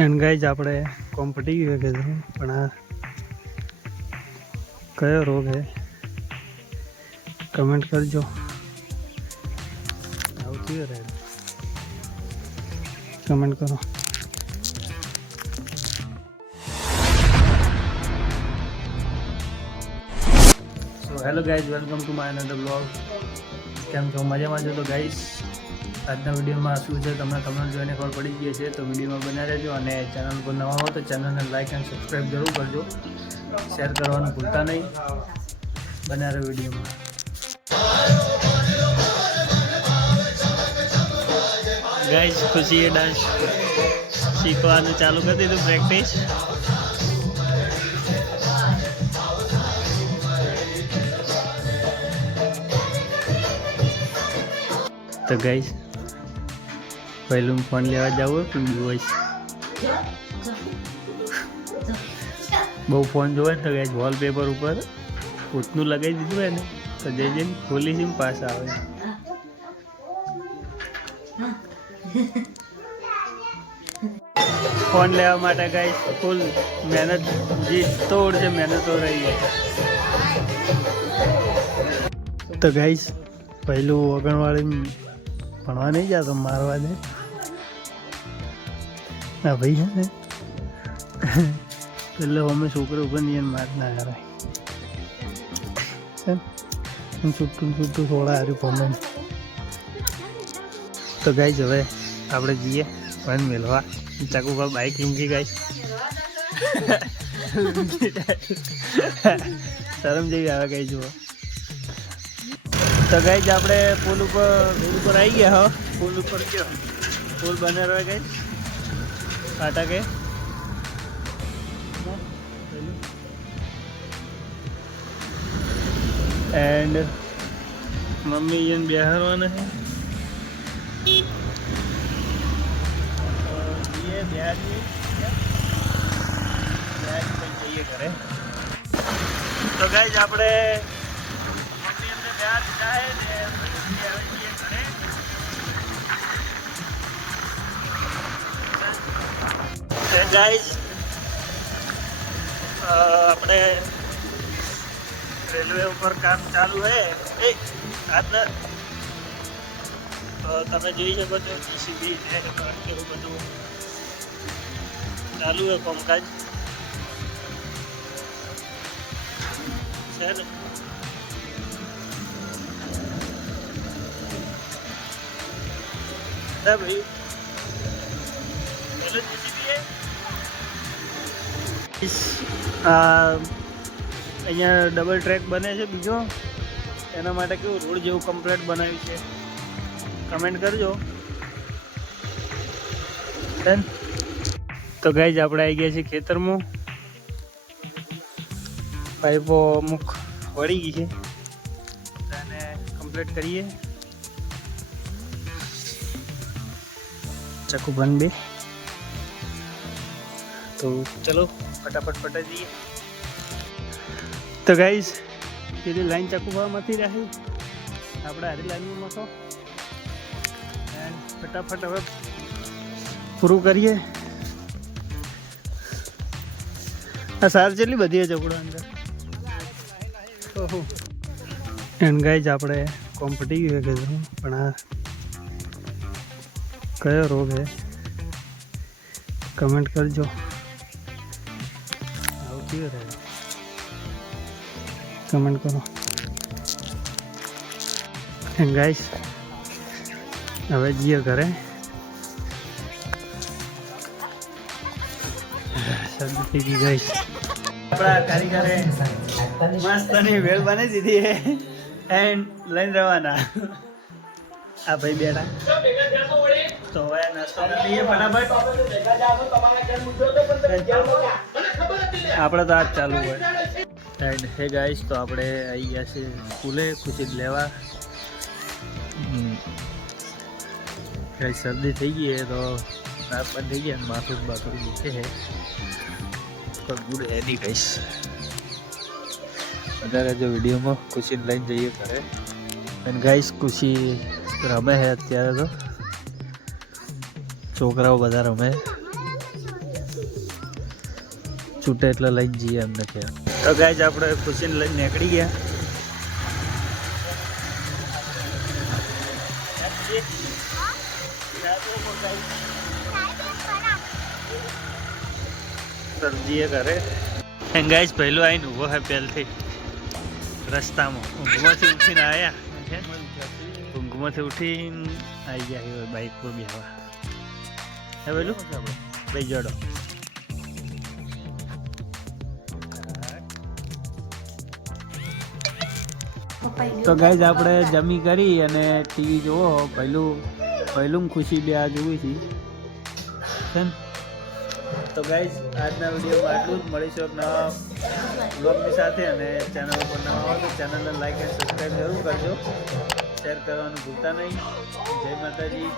And guys આપણે કોમ્પટી ગયું કીધું પણ આ કયો રોગ હે કમેન્ટ કરજો. આવતી રહે કમેન્ટ કરો. So hello guys, welcome to my another blog. કેમ છો? મજામાં છો? તો ગાઈઝ આજના વિડીયોમાં શું છે તમને કમેન્ટ જોઈને ખબર પડી ગઈ છે, તો વિડીયોમાં બના રહેજો. અને ચેનલ પર નવા હો તો ચેનલને લાઈક એન્ડ સબસ્ક્રાઈબ જરૂર કરજો. શેર કરવાનું ભૂલતા નહીં. બના રહે વિડીયોમાં. ગાઈઝ ખુશીએ ડાન્સ શીખવાનું ચાલુ કરી દીધું, પ્રેક્ટિસ. તો ગાઈઝ પહેલું ફોન લેવા જવું પણ વોઇસ બહુ ફોન જોવે ને તો ગાઈઝ વોલપેપર ઉપર ભૂતનું લગાવી દીધું હોય ને તો જઈને ખોલી પાસ આવે. ફોન લેવા માટે ગાઈઝ ફૂલ મહેનત, જી તોડ છે મહેનત તો રહી છે. તો ગાઈઝ પહેલું ઓગણવાળી ભણવા નહીં જતો, મારવા દે. હા ભાઈ છે ને પેલો અમે છોકરો ઉપર નહીં માર ના કરાય. છૂટું થોડા હાર્યું ફોમે. તો ગાઈઝ હવે આપણે જઈએ ફોન મેળવા. ચાકુ પર બાઇક રૂંગી ગાઈઝ શરમ જેવી આવે ગાઈ જુઓ. તો ગાઈઝ આપણે પુલ ઉપર આવી ગયા. હો પુલ ઉપર ગયો, પુલ બને રહ્યો ગાઈઝ કાંટા કે. એન્ડ મમ્મી એને બિહારવાના છે. જઈએ ઘરે. તો ગાઈઝ આપણે મમ્મી એમને બિહાર જાય ને જઈએ ઘરે. ગાઈઝ આપણે રેલવે ઉપર કામ ચાલુ છે. આજના તમે જોઈ શકો છો જીસીબી ને એવું બધું ચાલુ છે કામકાજ છે ને. હા ભાઈ પેલું જીસીબી અહીંયા ડબલ ટ્રેક બને છે બીજો, એના માટે કેવું રોડ જેવું કમ્પ્લીટ બનાવ્યું છે. કમેન્ટ કરજો. તો ગાઈઝ આપણે આવી ગયા છીએ ખેતરમાં. પાઇપો અમુક વળી ગઈ છે, એને કમ્પ્લીટ કરીએ. ચાકુ બન બે તો ચલો ફટાફટ પટાઈ દઈએ. તો ગાઈઝ પેલી લાઈન ચાકુ ભાવમાંથી રહી, આપણે હારી લાઈનમાં મસો ફટાફટ હવે પૂરું કરીએ. આ સાર જેટલી બધી ચોપડો અંદર. ઓહો એન્ડ ગાઈઝ આપણે કોમ્પટી ગયું કીધું પણ આ કયો રોગ હે કમેન્ટ કરજો. આવતી રહે કમેન્ટ કરો. એન્ડ ગાઈઝ હવે જઈએ ઘરે. ગાઈઝ આપણા કારીગરે મસ્તની વેળ બનાવી દીધી છે એન્ડ લઈને રવાના. આ ભાઈ બેઠા તો હવે નાસ્તો કરી લઈએ ફટાફટ. આપણે તો આજ ચાલુ હોય. એન્ડ હે ગાઈઝ તો આપણે આવી ગયા છે સ્કૂલે ખુશી લેવા. કઈ શરદી થઈ ગઈ છે તો રાત બંધ થઈ ગયા, માથું દુખે છે. ગુડ એની ગાઈઝ વધારે જો વિડીયોમાં ખુશીને લઈને જઈએ ઘરે. અને ગાઈઝ ખુશી રમે છે અત્યારે, તો છોકરાઓ બધા રમે. છૂટે એટલે લઈ જ જઈએ એમ નથી. તો ગાઈઝ આપણે ખુશીને લઈને નીકળી ગયા. સરજીએ કરે ગાઈઝ પહેલું આવીને ઊભો હે પહેલથી રસ્તામાં ઊંઘમાંથી ઉઠીને આવ્યા. ઊંઘમાંથી ઉઠીને આવી ગયા બાઇક પર બેહવા. હે પેલું ભાઈ જોડો. તો ગાઈઝ આપણે જમી કરી અને ટીવી જોવો. પહેલું ખુશી બે આ જોવી છે. તો ગાઈઝ આજના વિડીયોમાં આટલું જ. મળીશું નવા બ્લોગની સાથે. અને ચેનલ ઉપર નવા હોય તો ચેનલને લાઈક અને સબસ્ક્રાઈબ જરૂર કરજો. શેર કરવાનું ભૂલતા નહીં. જય માતાજી.